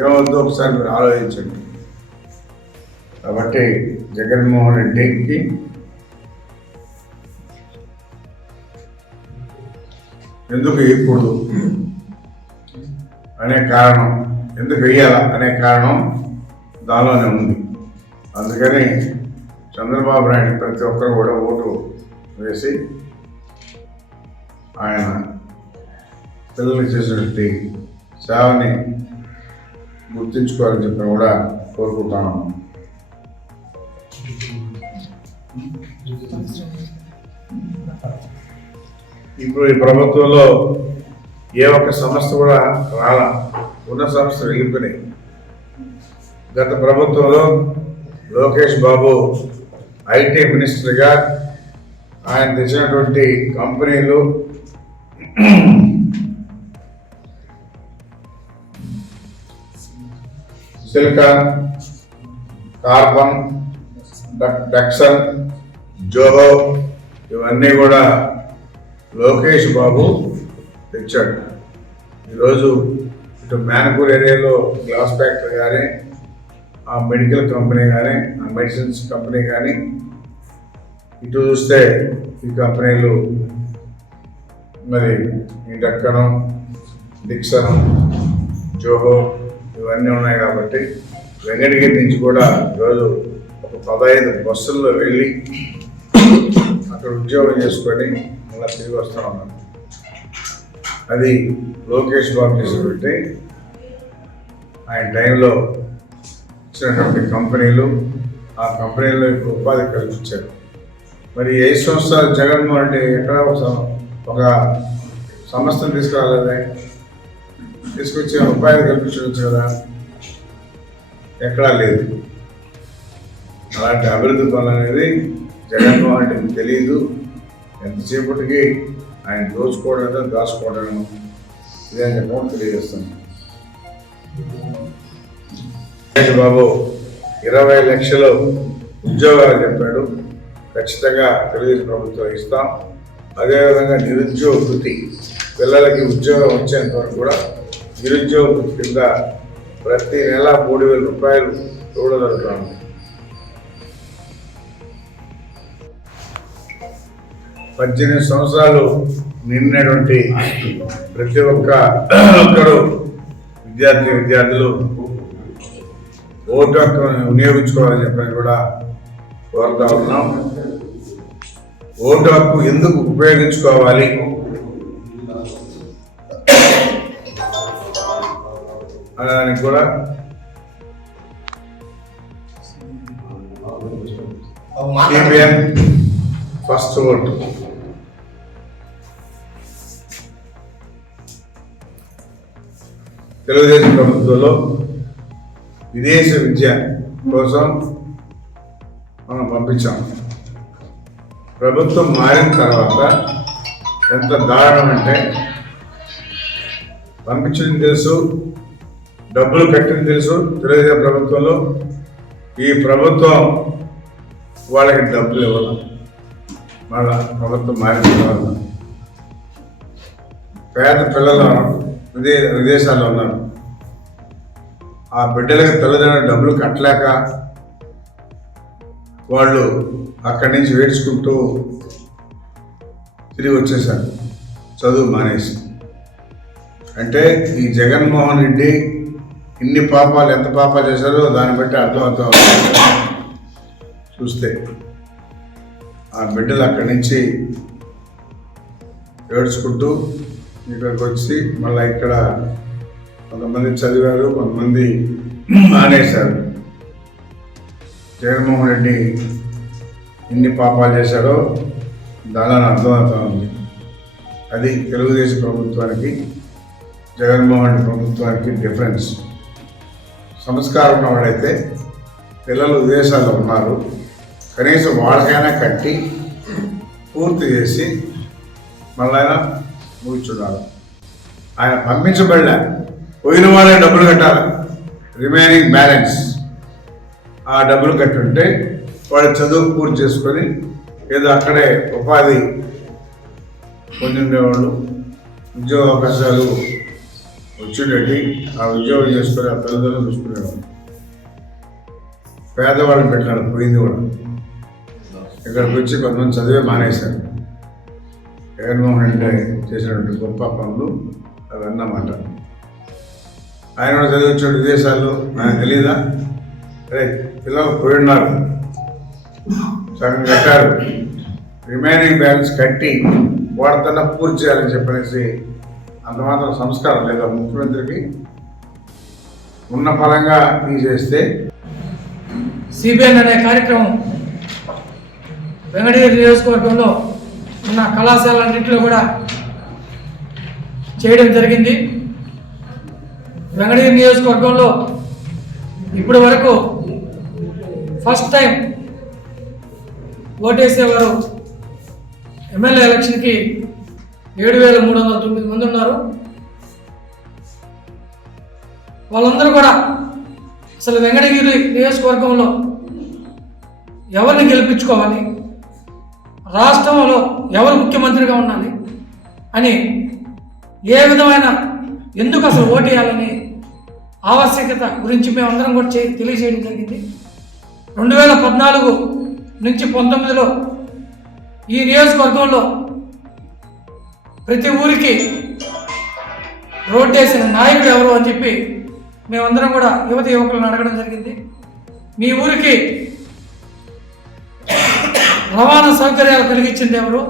ఏమవుతుందో ఒకసారి మీరు ఆలోచించండి. కాబట్టి జగన్మోహన్ రెడ్డికి ఎందుకు వేయకూడదు? అనే కారణం ఎందుకు వెయ్యాలా అనే కారణం దానిలోనే ఉంది. అందుకని చంద్రబాబు నాయుడు ప్రతి ఒక్కరు కూడా ఓటు వేసి ఆయన పిల్లలు చేసినటువంటి సేవని గుర్తించుకోవాలని చెప్పి కూడా కోరుకుంటాను. ఇప్పుడు ఈ ప్రభుత్వంలో ఏ ఒక్క సంస్థ కూడా రాలా. ఉన్న సంస్థ వెళ్ళిపోయినాయి గత ప్రభుత్వంలో లోకేష్ బాబు ఐటీ మినిస్టర్గా ఆయన తెచ్చినటువంటి కంపెనీలు సిలికాన్ కార్బన్ డక్సన్ జోహో ఇవన్నీ కూడా లోకేష్ బాబు తెచ్చాడు. ఈరోజు ఇటు మ్యాన్పూర్ ఏరియాలో గ్లాస్ ఫ్యాక్టరీ కానీ ఆ మెడికల్ కంపెనీ కానీ ఆ మెడిసిన్స్ కంపెనీ కానీ ఇటు చూస్తే ఈ కంపెనీలు మరి ఈ డక్కనం డిక్సన్ జోహో ఇవన్నీ ఉన్నాయి కాబట్టి వెంకటగిరి నుంచి కూడా ఈరోజు ఒక పదహైదు బస్సుల్లో వెళ్ళి అక్కడ ఉద్యోగం చేసుకొని మళ్ళీ తిరిగి వస్తూ ఉన్నాను అది లోకేష్ బాబు చేసినటువంటి ఆయన టైంలో ఇచ్చినటువంటి కంపెనీలు ఆ కంపెనీలో ఇప్పుడు ఉపాధి కల్పించారు. మరి ఏ సంస్థ జగన్మోహన్ రెడ్డి ఎక్కడ ఒక ఒక సంస్థను తీసుకురాలేదే? తీసుకొచ్చి ఉపాయాలు కల్పించవచ్చు కదా ఎక్కడా లేదు. అలాంటి అభివృద్ధి పనులు అనేది జగన్మోహన్ రెడ్డికి తెలియదు ఎంతసేపటికి ఆయన దోచుకోవడం దాచుకోవడం ఇదే అని చెప్పడం తెలియజేస్తున్నాను బాబు ఇరవై లక్షలు ఉద్యోగాలు చెప్పాడు. ఖచ్చితంగా తెలుగుదేశం ప్రభుత్వం ఇస్తాం. అదేవిధంగా నిరుద్యోగ వృత్తి పిల్లలకి ఉద్యోగం వచ్చేంత వరకు కూడా నిరుద్యోగ కింద ప్రతి నెల మూడు వేల రూపాయలు చూడగలుగుతాము పద్దెనిమిది సంవత్సరాలు నిన్నటువంటి ప్రతి ఒక్క ఒక్కరు విద్యార్థి విద్యార్థులు ఓటు హక్కును వినియోగించుకోవాలని చెప్పని కూడా కోరుతా ఉన్నాం. ఓటు హక్కు ఎందుకు ఉపయోగించుకోవాలి? అనడానికి కూడా సిబిఎన్ ఫస్ట్ ఓట్. తెలుగుదేశం ప్రభుత్వంలో విదేశ విద్య కోసం మనం పంపించాం. ప్రభుత్వం మారిన తర్వాత ఎంత దారుణం అంటే పంపించడం తెలుసు. డబ్బులు కట్టింది తెలుసు తెలుగుదేశం ప్రభుత్వంలో. ఈ ప్రభుత్వం వాళ్ళకి డబ్బులు ఇవ్వాలి మళ్ళా ప్రభుత్వం మారిన తర్వాత పేద పిల్లలు విదే విదేశాల్లో ఉన్నారు. ఆ బిడ్డలకు తల్లిదండ్రులు డబ్బులు కట్టలేక వాళ్ళు అక్కడి నుంచి వేడ్చుకుంటూ తిరిగి వచ్చేసారు చదువు మానేసి. అంటే ఈ జగన్మోహన్ రెడ్డి ఇన్ని పాపాలు ఎంత పాపాలు చేశారో దాన్ని బట్టి అర్థమవుతా. చూస్తే ఆ బిడ్డలు అక్కడి నుంచి ఏడ్చుకుంటూ ఇక్కడికి వచ్చి మళ్ళీ ఇక్కడ కొంతమంది చదివారు కొంతమంది మానేశారు. జగన్మోహన్ రెడ్డి ఎన్ని పాపాలు చేశారో దానిని అర్థమవుతా ఉంది. అది తెలుగుదేశం ప్రభుత్వానికి జగన్మోహన్ రెడ్డి ప్రభుత్వానికి డిఫరెన్స్. సంస్కారం ఉన్నవాడైతే పిల్లలు విదేశాల్లో ఉన్నారు. కనీసం వాళ్ళకైనా కట్టి పూర్తి చేసి మళ్ళీ కూర్చున్నారు ఆయన పంపించబడలే పోయిన వాళ్ళే డబ్బులు కట్టాలి. Remaining balance. ఆ డబ్బులు కట్టుంటే వాడు చదువు పూర్తి చేసుకొని ఏదో అక్కడే ఉపాధి పొంది ఉండేవాళ్ళు ఉద్యోగ అవకాశాలు వచ్చేటట్టు ఆ ఉద్యోగం చేసుకుని ఆ పిల్లలను చూసుకునేవాడు పేదవాళ్ళని పెట్టాడు పోయింది కూడా. ఇక్కడికి వచ్చి కొంతమంది చదివే మానేశారు. జగన్మోహన్ రెడ్డి చేసినటువంటి గొప్ప పనులు అవి అన్నమాట. ఆయన కూడా చదివించాడు విదేశాల్లో. ఆయన తెలియదా అరే పిల్లలు పోయి ఉన్నారు. సగం కట్టారు. రిమైనింగ్ బ్యాలెన్స్ కట్టి వాడతన్నా పూర్తి చేయాలని చెప్పనేసి అంత మాత్రం సంస్కారం లేదా. ముఖ్యమంత్రికి ఉన్న పరంగా తీసేస్తే సిబిఎన్ అనే కార్యక్రమం వెంకటగిరి నియోజకవర్గంలో ఉన్న కళాశాలన్నింటిలో కూడా చేయడం జరిగింది. వెంకటగిరి నియోజకవర్గంలో ఇప్పటి వరకు ఫస్ట్ టైం ఓటేసేవారు ఎమ్మెల్యే ఎలక్షన్కి ఏడు వేల మూడు వందల తొమ్మిది మంది ఉన్నారు. వాళ్ళందరూ కూడా అసలు వెంకటగిరి నియోజకవర్గంలో ఎవరిని గెలిపించుకోవాలి? రాష్ట్రంలో ఎవరు ముఖ్యమంత్రిగా ఉండాలి? అని ఏ విధమైన ఎందుకు అసలు ఓటు వేయాలని ఆవశ్యకత గురించి మేమందరం కూడా చే తెలియజేయడం జరిగింది. రెండు వేల పద్నాలుగు నుంచి పంతొమ్మిదిలో ఈ నియోజకవర్గంలో ప్రతి ఊరికి రోడ్డేసిన నాయకుడు ఎవరు అని చెప్పి మేమందరం కూడా యువత యువకులను అడగడం జరిగింది. మీ ఊరికి రవాణా సౌకర్యాలు కలిగించింది ఎవరు?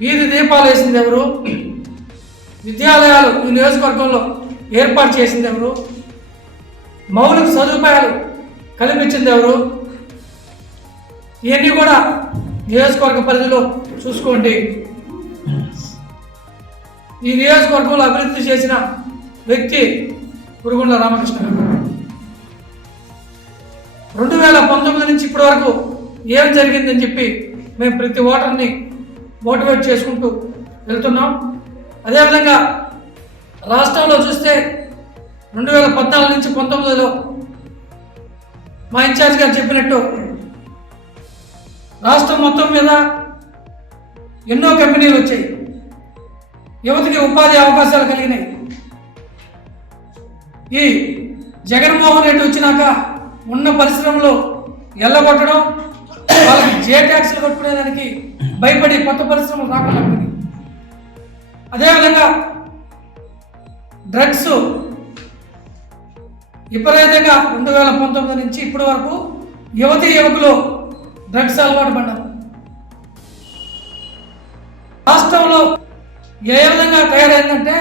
వీధి దీపాలు వేసింది ఎవరు? విద్యాలయాలు ఈ నియోజకవర్గంలో ఏర్పాటు చేసింది ఎవరు? మౌలిక సదుపాయాలు కల్పించింది ఎవరు? ఇవన్నీ కూడా నియోజకవర్గ పరిధిలో చూసుకోండి. ఈ నియోజకవర్గంలో అభివృద్ధి చేసిన వ్యక్తి కురుగుండ్ల రామకృష్ణ. రెండు వేల పంతొమ్మిది నుంచి ఇప్పటి వరకు ఏం జరిగిందని చెప్పి మేము ప్రతి ఓటర్ని మోటివేట్ చేసుకుంటూ వెళ్తున్నాం. అదేవిధంగా రాష్ట్రంలో చూస్తే రెండు వేల పద్నాలుగు నుంచి పంతొమ్మిదిలో మా ఇన్ఛార్జ్ గారు చెప్పినట్టు రాష్ట్రం మొత్తం మీద ఎన్నో కంపెనీలు వచ్చాయి. యువతకి ఉపాధి అవకాశాలు కలిగినాయి. ఈ జగన్మోహన్ రెడ్డి వచ్చినాక ఉన్న పరిశ్రమలో ఎల్లగొట్టడం వాళ్ళకి జే ట్యాక్స్లు కట్టుకునేదానికి భయపడి కొత్త పరిశ్రమలు రాకుండా అదేవిధంగా డ్రగ్స్ విపరీతంగా రెండు వేల పంతొమ్మిది నుంచి ఇప్పటి వరకు యువతి యువకులు డ్రగ్స్ అలవాటు పడ్డారు. రాష్ట్రంలో ఏ విధంగా తయారైందంటే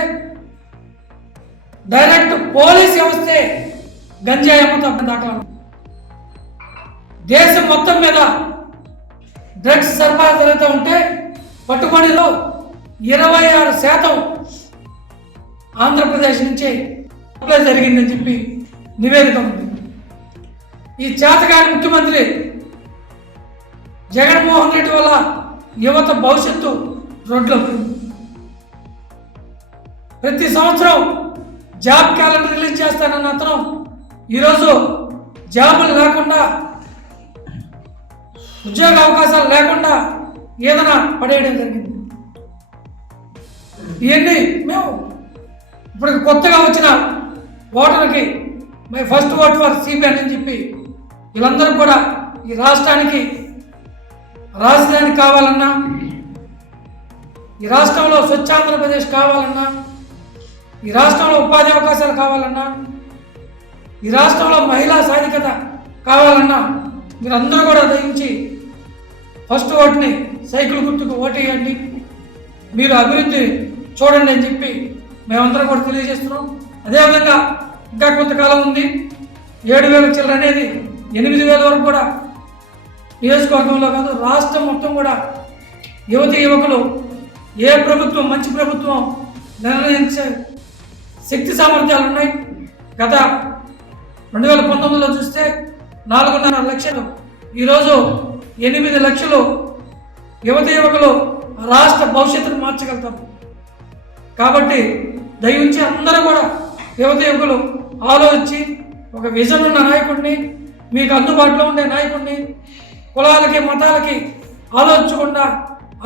డైరెక్ట్ పోలీస్ వ్యవస్థే గంజాయి అమ్ముతాం దాఖలా. దేశం మొత్తం మీద డ్రగ్స్ సరఫరా జరుగుతూ ఉంటే పట్టుబడిలో ఇరవై ఆరు శాతం ఆంధ్రప్రదేశ్ నుంచి అప్లై జరిగిందని చెప్పి నివేదిక ఉంది. ఈ చేతగాని ముఖ్యమంత్రి జగన్మోహన్ రెడ్డి వల్ల యువత భవిష్యత్తు రోడ్లో ప్రతి సంవత్సరం జాబ్ క్యాలెండర్ రిలీజ్ చేస్తానన్న అతను ఈరోజు జాబులు లేకుండా ఉద్యోగ అవకాశాలు లేకుండా ఏదైనా పడేయడం జరిగింది. ఇవన్నీ మేము ఇప్పుడు కొత్తగా వచ్చిన ఓటర్కి my first vote for CBN అని చెప్పి వీళ్ళందరూ కూడా ఈ రాష్ట్రానికి రాజధాని కావాలన్నా ఈ రాష్ట్రంలో స్వచ్ఛ ఆంధ్రప్రదేశ్ కావాలన్నా ఈ రాష్ట్రంలో ఉపాధి అవకాశాలు కావాలన్నా ఈ రాష్ట్రంలో మహిళా సాధికత కావాలన్నా మీరందరూ కూడా దయించి ఫస్ట్ ఓటుని సైకిల్ గుర్తుకు ఓటేయండి. మీరు అభివృద్ధి చూడండి అని చెప్పి మేమందరం కూడా తెలియజేస్తున్నాం. అదేవిధంగా ఇంకా కొంతకాలం ఉంది. ఏడు వేల చిల్లర అనేది ఎనిమిది వేల వరకు కూడా నియోజకవర్గంలో కాదు రాష్ట్రం మొత్తం కూడా యువతి యువకులు ఏ ప్రభుత్వం మంచి ప్రభుత్వం నిర్ణయించే శక్తి సామర్థ్యాలు ఉన్నాయి. గత రెండు వేల పంతొమ్మిదిలో చూస్తే నాలుగున్నర లక్షలు. ఈరోజు ఎనిమిది లక్షలు యువత యువకులు రాష్ట్ర భవిష్యత్తును మార్చగలుగుతారు. కాబట్టి దయించి అందరూ కూడా యువత యువకులు ఆలోచించి ఒక విజన్ ఉన్న నాయకుడిని మీకు అందుబాటులో ఉండే నాయకుడిని కులాలకి మతాలకి ఆలోచించకుండా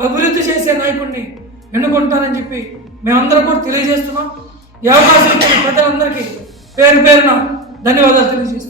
అభివృద్ధి చేసే నాయకుడిని ఎన్నుకుంటారని చెప్పి మేమందరం కూడా తెలియజేస్తున్నాం. ఈ ప్రజలందరికీ పేరు పేరున ధన్యవాదాలు తెలియజేస్తున్నాను.